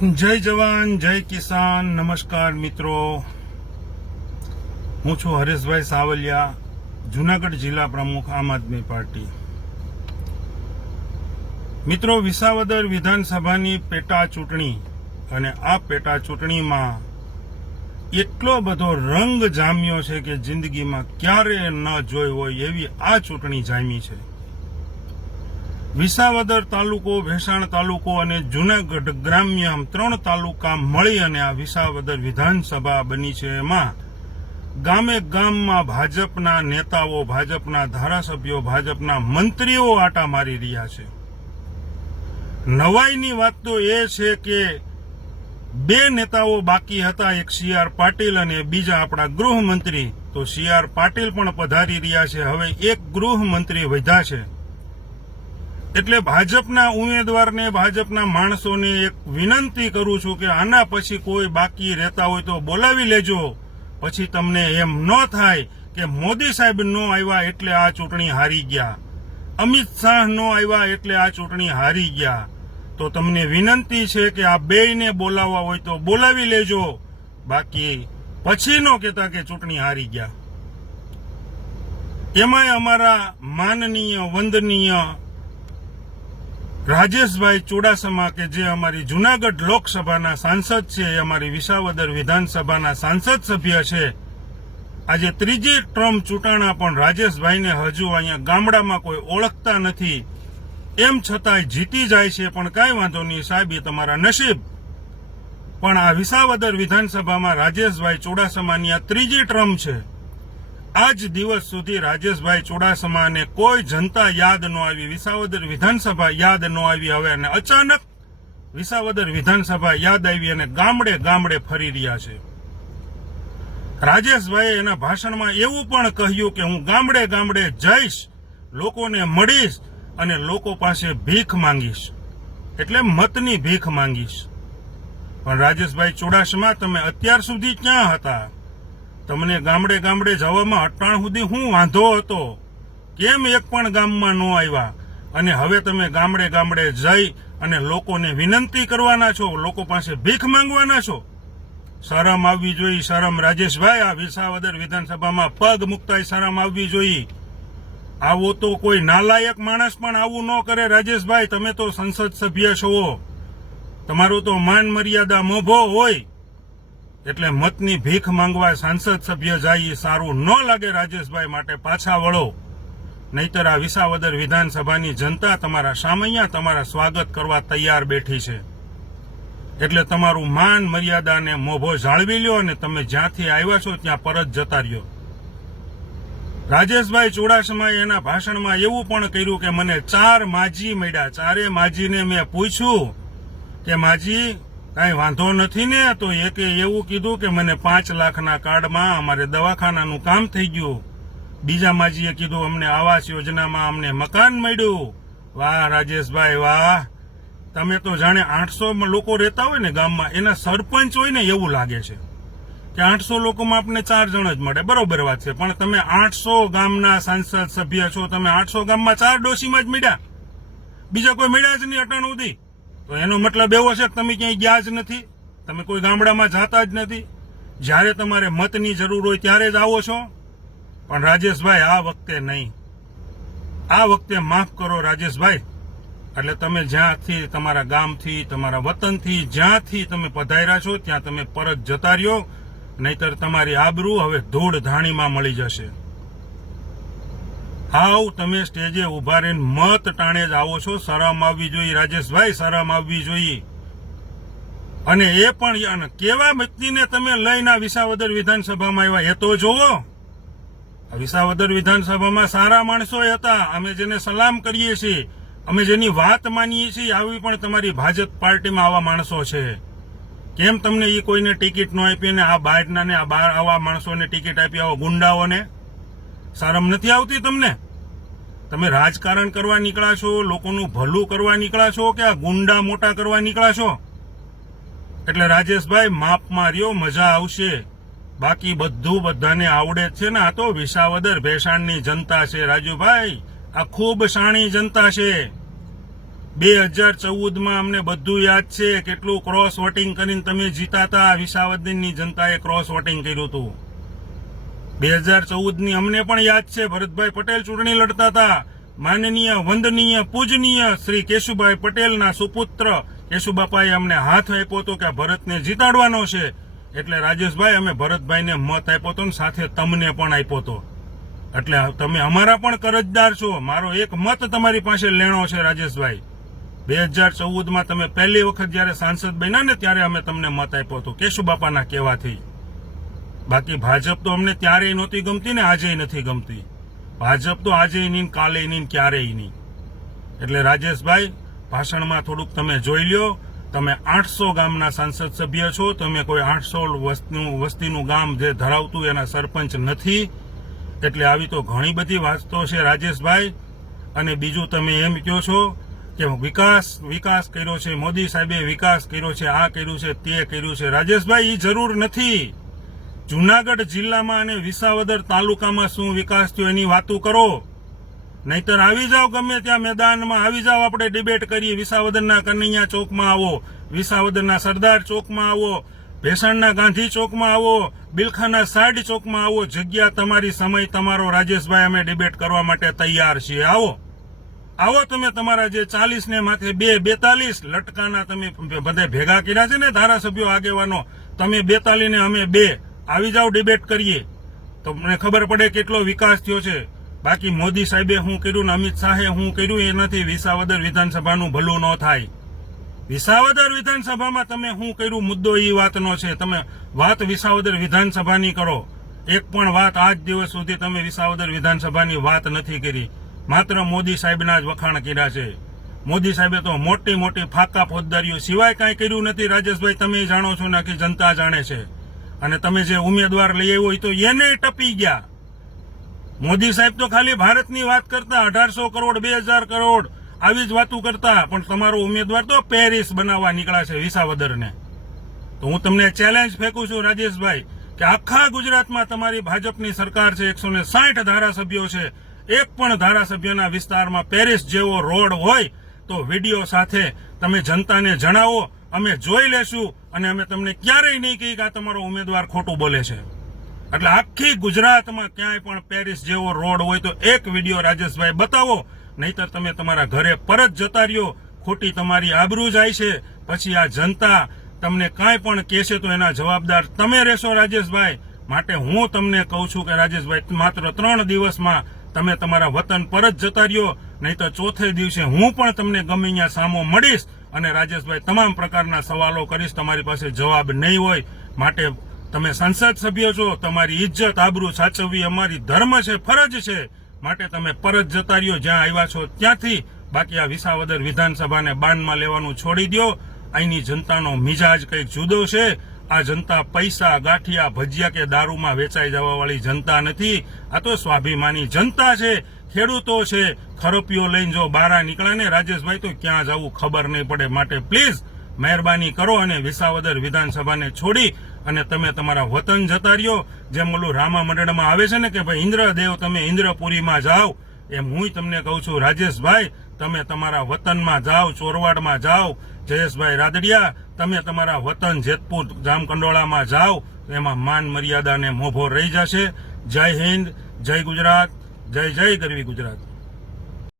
જય જવાન જય કિસાન। નમસ્કાર મિત્રો, હું છું હરેશભાઈ સાવલિયા, જુનાગઢ જિલ્લા પ્રમુખ આમ આદમી પાર્ટી। મિત્રો, વિસાવદર વિધાનસભાની પેટા ચૂંટણી અને આ પેટા ચૂંટણીમાં એટલો બધો રંગ જામ્યો છે કે જિંદગીમાં ક્યારેય ન જોઈ હોય એવી આ ચૂંટણી જામી છે। વિસાવદર તાલુકો, ભેસાણ તાલુકો અને જુનાગઢ ગ્રામ્ય ત્રણ તાલુકા મળી અને આ વિસાવદર વિધાનસભા બની છે। એમાં ગામે ગામમાં ભાજપના નેતાઓ, ભાજપના ધારાસભ્યો, ભાજપના મંત્રીઓ આટા મારી રહ્યા છે। નવાઈની વાત તો એ છે કે બે નેતાઓ બાકી હતા, એક CR પાટીલ અને બીજા આપણા ગૃહમંત્રી। તો CR પાટીલ પણ પધારી રહ્યા છે, હવે એક ગૃહમંત્રી વધ્યા છે। એટલે ભાજપના ઉમેદવારને, ભાજપના માણસોને એક વિનંતી કરું છું કે આના પછી કોઈ બાકી રહેતા હોય તો બોલાવી લેજો, પછી તમને એમ ન થાય કે મોદી સાહેબ ન આવ્યા એટલે આ ચૂંટણી હારી ગયા, અમિત શાહ ન આવ્યા એટલે આ ચૂંટણી હારી ગયા। તો તમને વિનંતી છે કે આ બેયને બોલાવવા હોય તો બોલાવી લેજો, બાકી પછી ન કહેતા કે ચૂંટણી હારી ગયા। એમાંય અમારા માનનીય, વંદનીય રાજેશભાઈ ચુડાસમા કે જે અમારી જુનાગઢ લોકસભાના સાંસદ છે, અમારી વિસાવદર વિધાનસભાના સાંસદ સભ્ય છે, આજે ત્રીજી ટર્મ ચૂંટાણા પણ રાજેશભાઈને હજુ અહીંયા ગામડામાં કોઈ ઓળખતા નથી, એમ છતાંય જીતી જાય છે। પણ કાંઈ વાંધો નહીં સાહેબ, એ તમારા નસીબ। પણ આ વિસાવદર વિધાનસભામાં રાજેશભાઈ ચુડાસમાની આ ત્રીજી ટર્મ છે। આજ દિવસ સુધી રાજેશભાઈ ચુડાસમાને કોઈ જનતા યાદ ન આવી, વિસાવદર વિધાનસભા યાદ ન આવી, હવે અને અચાનક વિસાવદર વિધાનસભા યાદ આવી અને ગામડે ગામડે ફરી રહ્યા છે। રાજેશભાઈએ એના ભાષણમાં એવું પણ કહ્યું કે હું ગામડે ગામડે જઈશ, લોકોને મળીશ અને લોકો પાસે ભીખ માંગીશ, એટલે મતની ભીખ માંગીશ। પણ રાજેશભાઈ ચુડાસમા, તમે અત્યાર સુધી ક્યાં હતા? તમને ગામડે ગામડે જવામાં અટાણ સુધી શું વાંધો હતો? કેમ એક પણ ગામમાં ન આવ્યા? અને હવે તમે ગામડે ગામડે જઈ અને લોકોને વિનંતી કરવાના છો, લોકો પાસે ભીખ માંગવાના છો? શરમ આવવી જોઈએ, શરમ રાજેશભાઈ। આ વિસાવદર વિધાનસભામાં પગ મુકતાય શરમ આવવી જોઈએ। આવો તો કોઈ નાલાયક માણસ પણ આવું ન કરે રાજેશભાઈ। તમે તો સંસદ સભ્ય છો, તમારું તો માન મર્યાદા મોભો હોય, એટલે મતની ભીખ માંગવા સાંસદ સભ્ય જાય એ સારું ન લાગે રાજેશભાઈ, માટે પાછા વળો, નહીતર આ વિસાવદર વિધાનસભાની જનતા તમારા સામૈયા તમારા સ્વાગત કરવા તૈયાર બેઠી છે। એટલે તમારું માન મર્યાદા અને મોભો જાળવી લ્યો અને તમે જ્યાંથી આવ્યા છો ત્યાં પરત જતા રહ્યો। રાજેશભાઈ ચુડાસમાએ એના ભાષણમાં એવું પણ કર્યું કે મને 4 માજી મળ્યા, 4 માજીને મેં પૂછ્યું કે માજી કાંઈ વાંધો નથી ને? તો એકે એવું કીધું કે મને 5 લાખના કાર્ડમાં અમારે દવાખાનાનું કામ થઈ ગયું। બીજા માજીએ કીધું અમને આવાસ યોજનામાં અમને મકાન મળ્યું। વાહ રાજેશભાઈ વાહ, તમે તો જાણે 800 લોકો રહેતા હોય ને ગામમાં, એના સરપંચ હોય ને એવું લાગે છે કે 800 લોકોમાં આપણે 4 જણ જ મળે। બરોબર વાત છે, પણ તમે 800 ગામના સાંસદ સભ્ય છો, તમે 800 ગામમાં 4 ડોશીમાં જ મળ્યા, બીજા કોઈ મળ્યા જ નહીં અટાણ સુધી। તો એનો મતલબ એવો છે કે તમે ક્યાંય ગયા જ નથી, તમે કોઈ ગામડામાં જાતા જ નથી, જ્યારે તમારે મતની જરૂર હોય ત્યારે જ આવો છો। પણ રાજેશભાઈ આ વખતે નહીં, આ વખતે માફ કરો રાજેશભાઈ। એટલે તમે જ્યાંથી, તમારા ગામથી, તમારા વતનથી, જ્યાંથી તમે પધાર્યા છો ત્યાં તમે પરત જતા રહ્યો, નહીતર તમારી આબરૂ હવે ધૂળ ધાણીમાં મળી જશે। હાવ તમે સ્ટેજે ઉભા રહીને મત ટાણે જ આવો છો, શરમ આવવી જોઈએ રાજેશભાઈ, શરમ આવવી જોઈએ। અને એ પણ કેવા વ્યક્તિને તમે લઈને વિસાવદર વિધાનસભામાં આવ્યા એ તો જોવો। વિસાવદર વિધાનસભામાં સારા માણસો હતા, અમે જેને સલામ કરીએ છીએ, અમે જેની વાત માનીએ છીએ, આવી પણ તમારી ભાજપ પાર્ટીમાં આવા માણસો છે। કેમ તમને એ કોઈને ટિકિટ ન આપી ને આ બહારના ને આવા માણસોને ટિકિટ આપી, આવા ગુંડાઓને? શરમ નથી આવતી તમને? તમે રાજકારણ કરવા નીકળ્યા છો, લોકોનું ભલું કરવા નીકળ્યા છો કે આ ગુંડા મોટા કરવા નીકળ્યા છો? એટલે રાજેશભાઈ માપમાં રહ્યો, મજા આવશે, બાકી બધું બધાને આવડે છે ને। આ તો વિસાવદર ભેસાણની જનતા છે રાજુભાઈ, આ ખૂબ શાણી જનતા છે। 2014માં અમને બધું યાદ છે, કેટલું ક્રોસ વોટિંગ કરીને તમે જીતાતા. વિસાવદરની જનતાએ ક્રોસ વોટિંગ કર્યું હતું. 2014ની અમને પણ યાદ છે, ભરતભાઈ પટેલ ચૂંટણી લડતા હતા. માનનીય, વંદનીય, પૂજનીય શ્રી કેશુભાઈ પટેલના સુપુત્ર કેશુબાપાએ અમને હાથ આપ્યો હતો કે આ ભરતને જીતાડવાનો છે. એટલે રાજેશભાઈ, અમે ભરતભાઈને મત આપ્યો હતો ને સાથે તમને પણ આપ્યો હતો. એટલે તમે અમારા પણ કરજદાર છો. મારો એક મત તમારી પાસે લેણો છે રાજેશભાઈ. 2014માં તમે પહેલી વખત જયારે સાંસદ બન્યા ને ત્યારે અમે તમને મત આપ્યો હતો કેશુબાપાના કહેવાથી. બાકી ભાજપ તો અમને ત્યારેય નહોતી ગમતી ને આજે નથી ગમતી. ભાજપ તો આજે નહીં, કાલે નહીં, ક્યારેય નહીં. એટલે રાજેશભાઈ, ભાષણમાં થોડુંક તમે જોઈ લ્યો. તમે 800 ગામના સાંસદ સભ્ય છો. તમે કોઈ 800 વસ્તીનું ગામ જે ધરાવતું એના સરપંચ નથી. એટલે આવી તો ઘણી બધી વાતો છે રાજેશભાઈ. અને બીજું તમે એમ કહો છો કે વિકાસ કર્યો છે, મોદી સાહેબે વિકાસ કર્યો છે, આ કર્યું છે, તે કર્યું છે. રાજેશભાઈ, એ જરૂર નથી. જુનાગઢ જિલ્લામાં અને વિસાવદર તાલુકામાં શું વિકાસ થયો એની વાતો કરો. નહીતર આવી જાઓ ગમે ત્યાં મેદાનમાં, આવી જાઓ, આપણે ડિબેટ કરીએ. વિસાવદરના કનૈયા ચોકમાં આવો, વિસાવદરના સરદાર ચોકમાં આવો, ભેસાણના ગાંધી ચોકમાં આવો, બિલખાના સાડ ચોકમાં આવો. જગ્યા તમારી, સમય તમારો રાજેશભાઈ. અમે ડિબેટ કરવા માટે તૈયાર છીએ. આવો તમે. તમારા જે 40 ને માથે 42 લટકાના તમે બધા ભેગા કર્યા છે ને ધારાસભ્યો, આગેવાનો, તમે 42 ને અમે 2. આવી જાઓ, ડિબેટ કરીએ. તો મને ખબર પડે કેટલો વિકાસ થયો છે. બાકી મોદી સાહેબે શું કર્યું ને અમિત શાહે શું કર્યું એનાથી વિસાવદર વિધાનસભાનું ભલું ન થાય. વિસાવદર વિધાનસભામાં તમે શું કર્યું, મુદ્દો એ વાતનો છે. તમે વાત વિસાવદર વિધાનસભાની કરો. એક પણ વાત આજ દિવસ સુધી તમે વિસાવદર વિધાનસભાની વાત નથી કરી. માત્ર મોદી સાહેબના જ વખાણ કર્યા છે. મોદી સાહેબે તો મોટી મોટી ફાકા ફોજદારીઓ સિવાય કાંઈ કર્યું નથી. રાજેશભાઈ, તમે જાણો છો ને કે જનતા જાણે છે. અને તમે જે ઉમેદવાર લઈ આવ્યો તો એને ટપી ગયા. મોદી સાહેબ તો ખાલી ભારતની વાત કરતા, 1800 કરોડ, 2000 કરોડ આવી જ વાતો કરતા. પણ તમારો ઉમેદવાર તો પેરિસ બનાવવા નીકળ્યા છે વિસાવદરને. તો હું તમને ચેલેન્જ ફેંકું છું રાજેશભાઈ કે આખા ગુજરાતમાં તમારી ભાજપની સરકાર છે, 160 ધારાસભ્યો છે. એક પણ ધારાસભ્યના વિસ્તારમાં પેરિસ જેવો રોડ હોય તો વિડીયો સાથે તમે જનતાને જણાવો. અમે જોઈ લેશું અને અમે તમને ક્યારેય નહીં કહીએ કે આ તમારો ઉમેદવાર ખોટું બોલે છે. એટલે આખી ગુજરાતમાં ક્યાંય પણ પેરિસ જેવો રોડ હોય તો એક વિડીયો રાજેશભાઈ બતાવો. નહીતર તમે તમારા ઘરે પરત જતા રહ્યો. ખોટી તમારી આબરૂ જાય છે. પછી આ જનતા તમને કાંઈ પણ કહેશે તો એના જવાબદાર તમે રહેશો રાજેશભાઈ. માટે હું તમને કહું છું કે રાજેશભાઈ, માત્ર 3 દિવસમાં તમે તમારા વતન પરત જતા રહ્યો. નહીં તો ચોથે દિવસે હું પણ તમને ગમે અહીંયા સામો મળીશ અને રાજેશભાઈ તમામ પ્રકારના સવાલો કરીશ. તમારી પાસે જવાબ નહીં હોય. માટે તમે સંસદ સભ્ય છો, તમારી ઇજ્જત આબરૂ સાચવવી અમારી ધર્મ છે, ફરજ છે. માટે તમે પરત જતા રહ્યો જ્યાં આવ્યા છો ત્યાંથી. બાકી આ વિસાવદર વિધાનસભાને બાનમાં લેવાનું છોડી દો. અહીંની જનતાનો મિજાજ કંઈક જુદો છે. આ જનતા પૈસા, ગાંઠિયા, ભજીયા કે દારૂમાં વેચાઈ જવા વાળી જનતા નથી. આ તો સ્વાભિમાની જનતા છે, ખેડૂતો છે. ખરપીઓ લઈને જો બહાર નીકળે ને રાજેશભાઈ તો ક્યાં જવું ખબર નહીં પડે. માટે પ્લીઝ મહેરબાની કરો અને વિસાવદર વિધાનસભાને છોડી અને તમે તમારા વતન જતા રહ્યો. જેમ ઓલું રામા મંડળમાં આવે છે ને કે ભાઈ ઇન્દ્રદેવ તમે ઇન્દ્રપુરીમાં જાઓ, એમ હું તમને કહું છું રાજેશભાઈ, તમે તમારા વતનમાં જાઓ, ચોરવાડમાં જાઓ. જયેશભાઈ રાદડિયા, તમે તમારા વતન જેતપુર જામકંડોળામાં જાઓ. એમાં માન મર્યાદાને મોભો રહી જશે. જય હિન્દ, જય ગુજરાત, જય જય ગરવી ગુજરાત.